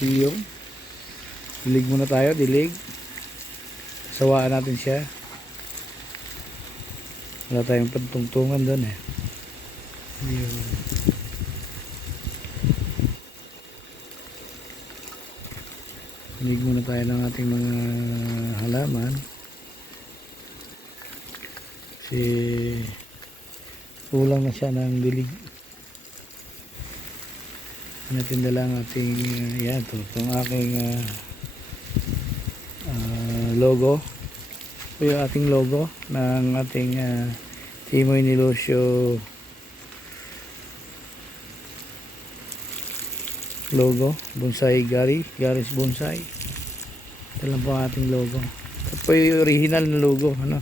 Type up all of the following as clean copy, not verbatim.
Yung dilig muna tayo, dilig. Sawaan natin siya. Wala tayong pantungtungan doon eh. Yung dilig muna tayo ng ating mga halaman. Kasi kulang na siya ng dilig. Natin dala ang ating yan, itong aking logo. Ito yung ating logo ng ating Timoy Negosyo logo, Bonsai Garis Bonsai. Ito lang po ang ating logo. Ito po yung original na logo, ano,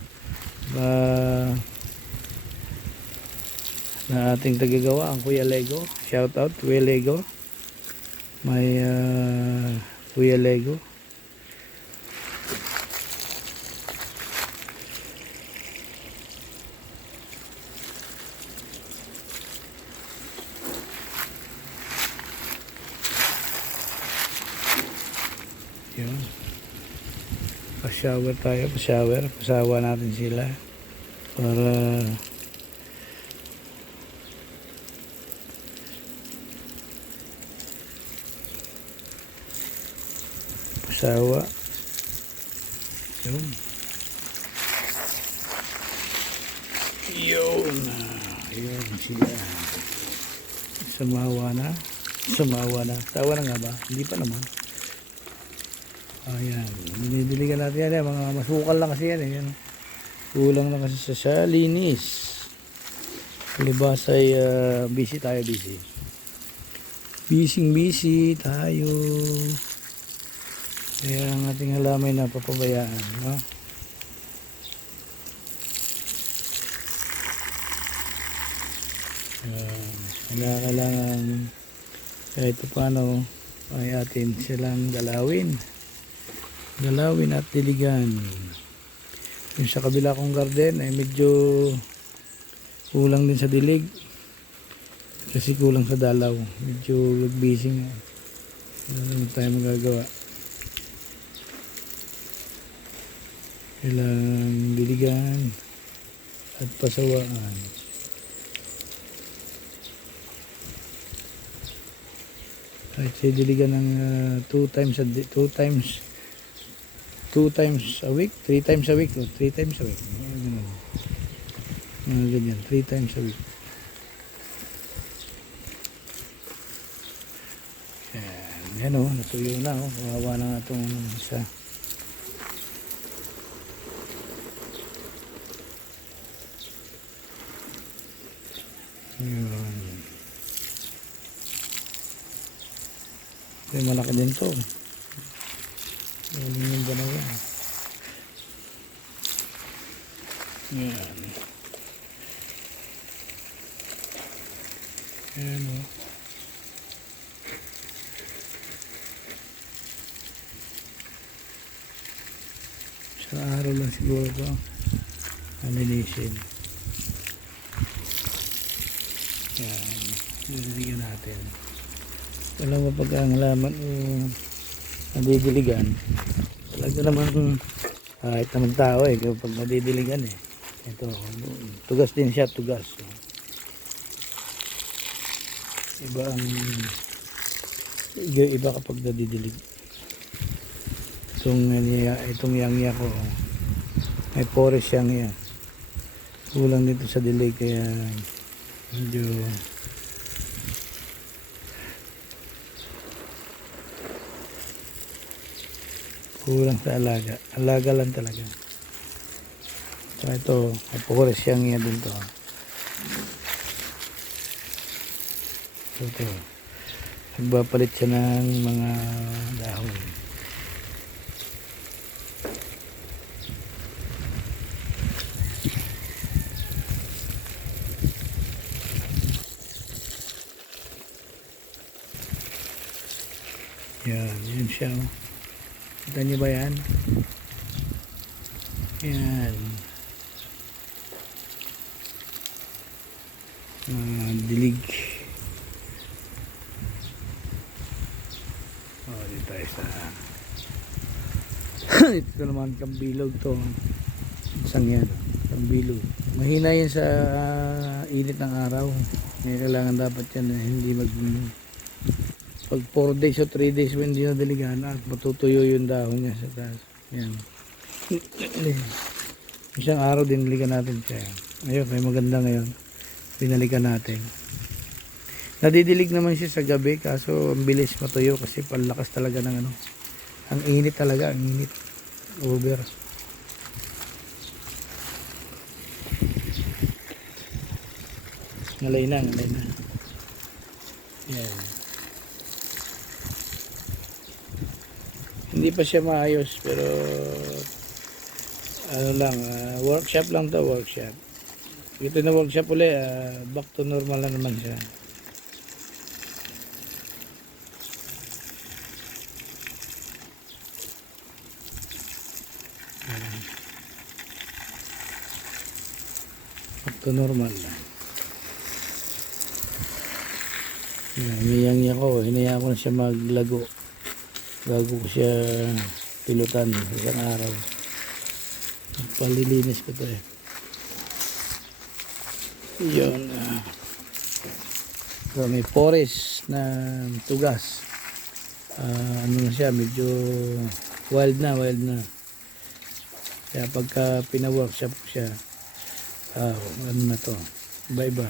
na ating tagagawa, ang Kuya Lego. Shout out Kuya Lego, may Kuya Lego. Yun. Pa-shower tayo, pasawa natin sila para pasawa. Yun. Yun sila. Sumawa na. Tawa na nga ba? Hindi pa naman. Ayan, dinidiligan natin yan, mga masukal lang kasi yan eh. Yan. Kulang lang kasi sa linis. Libas ay busy tayo, busy tayo. Kaya ang ating halamay na papabayaan, no? Kailangan kahit paano ay atin silang galawin at diligan. Yung sa kabila kong garden ay medyo kulang din sa dilig kasi kulang sa dalaw, medyo busy nga. Ano tayo magagawa, kailangan diligan at pasawaan. Kahit siya diligan ng 2 times a week, 3 times a week, o 3 times a week. Ganyan, 3 times a week. Yan o, natuyo na o. Kawawa na nga itong isa. Yun. May malaki din to. Galing yung dalawa. Yan. Yan o. Sa araw lang siguro ito. Alinisin. Yan. Diligan natin. Alam mo pag ang halaman nadidiligan, talaga naman kahit naman tao kapag nadidiligan ito, tugas din siya, iba kapag nadidilig. Itong yangya ko may pores yangya, kulang dito sa dilig kaya medyo kulang sa alaga lang talaga. So ito, pores siyang yan din to. So ito, nagpapalit siya ng mga dahon. Yan siya. Kita niyo ba yan? Yan. Dilig. Dito tayo sa dito naman Kambilog to. Isang yan, Kambilog. Mahina yan sa init ng araw. Kailangan dapat yan hindi pag 4 days o 3 days when hindi nadiligan at matutuyo yung dahon niya sa taas. Yan. Isang araw diniligan natin siya. Ayun, may maganda ngayon. Binalikan natin. Nadidilig naman siya sa gabi kaso ang bilis matuyo kasi palakas talaga ng ano. Ang init talaga, ang init. Over. Ngalay na. Yan. Hindi pa siya maayos pero ano lang, workshop lang to, workshop. Ito na workshop ulit, back to normal na naman siya. Back to normal na. Hinayang ko, hinayaan ko na siya maglago. Bago ko siya pilutan isang araw. Palilinis ko to eh. Yun. So may forest na tugas. Ano na siya, medyo wild na. Kaya pagka pina-workshop ko siya, ano na to, iba-iba.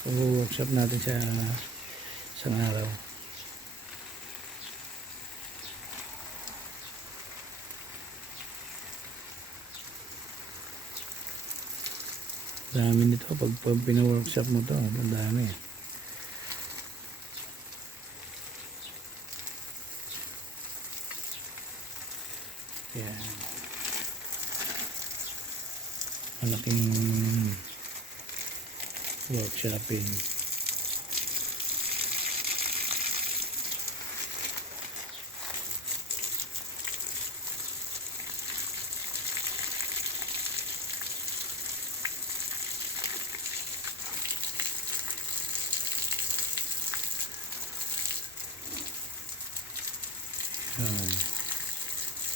So workshop natin sa isang araw. Dami nito pag pina-workshop mo to, ang dami. Yan. Malaking workshopin.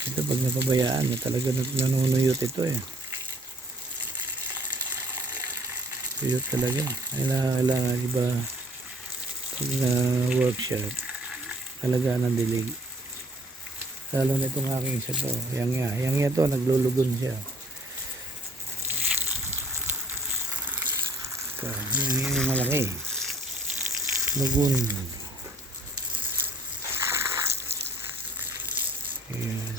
Ito pag napabayaan talaga nanunuyot ito eh. Tuyot talaga. Kailangan iba pag workshop talaga ng dilig. Lalo na itong aking isa to, yang to, naglulugon siya. Ito, yung malaki. Lugon. Ayan.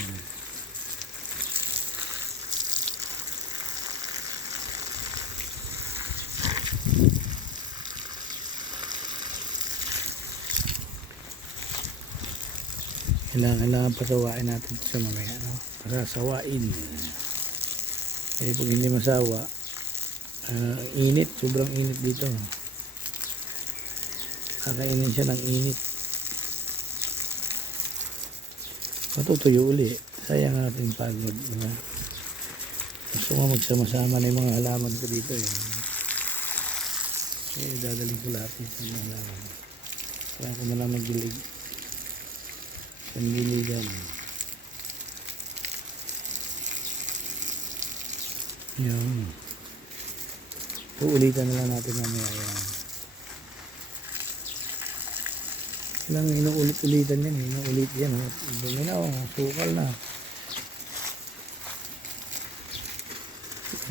Kailangan pasawain natin ito sa mamaya, no? Pasasawain. Eh pag hindi masawa, init, sobrang init dito. Kakainin siya ng init. Matutuyo uli. Sayang natin pagod, diba? Gusto mo magsama-sama na yung mga halaman ko dito eh. Okay, dadaling ko lahat yung mga halaman. Kaya ko na lang magdilig. Pangiligan. Yan. Uulitan na lang natin mamaya yan. Ilang inuulit-ulitan yan. Inuulit yan. Dumi na sukal na.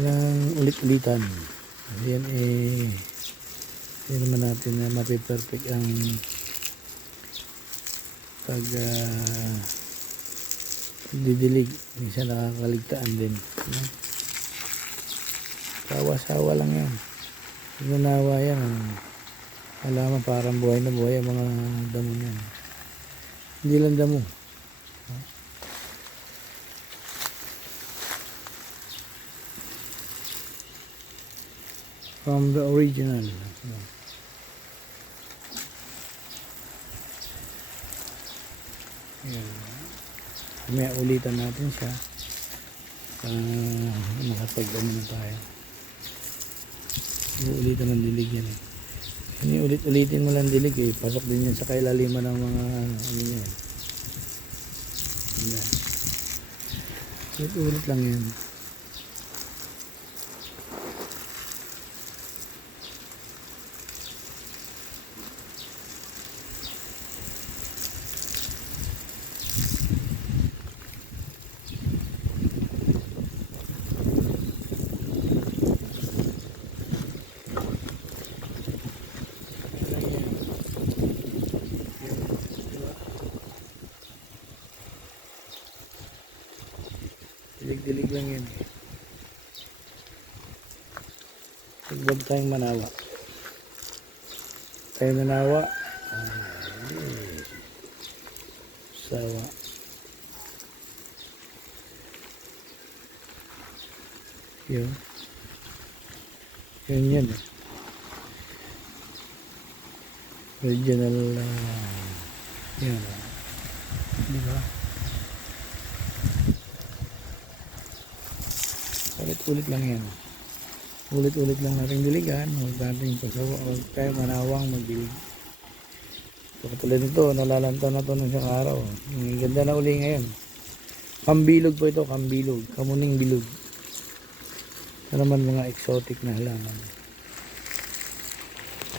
Ilang ulit-ulitan. Yan hindi naman natin na mati-perfect ang pag didilig. Minsan nakakaligtaan din. Sawa-sawa lang yan. Ganawa yan. Alam mo parang buhay na buhay ang mga damo niyan. Hindi lang damo. From the original. May ulitan natin siya. Makapag-ano na tayo. Ulitan ng dilig yan eh. Hindi ulit-ulitin mo lang dilig eh. Pasok din yan sa kailaliman ng mga ano yan. Yan. Ulit-ulit lang yan. Dilig-dilig lang yan. Huwag tayong manawa. Tayo nanawa. Sawa. Yun. Yun yan. Original yun. Diba? Ulit-ulit lang yan. Ulit-ulit lang natin diligan. Huwag natin pagsawa. Huwag tayo manawang magdilig. So, katulad nito, nalalantaw na ito ng isang araw. Ang ganda na uli ngayon. Kambilog po ito, kambilog. Kamuning bilog. Ito naman mga exotic na halaman.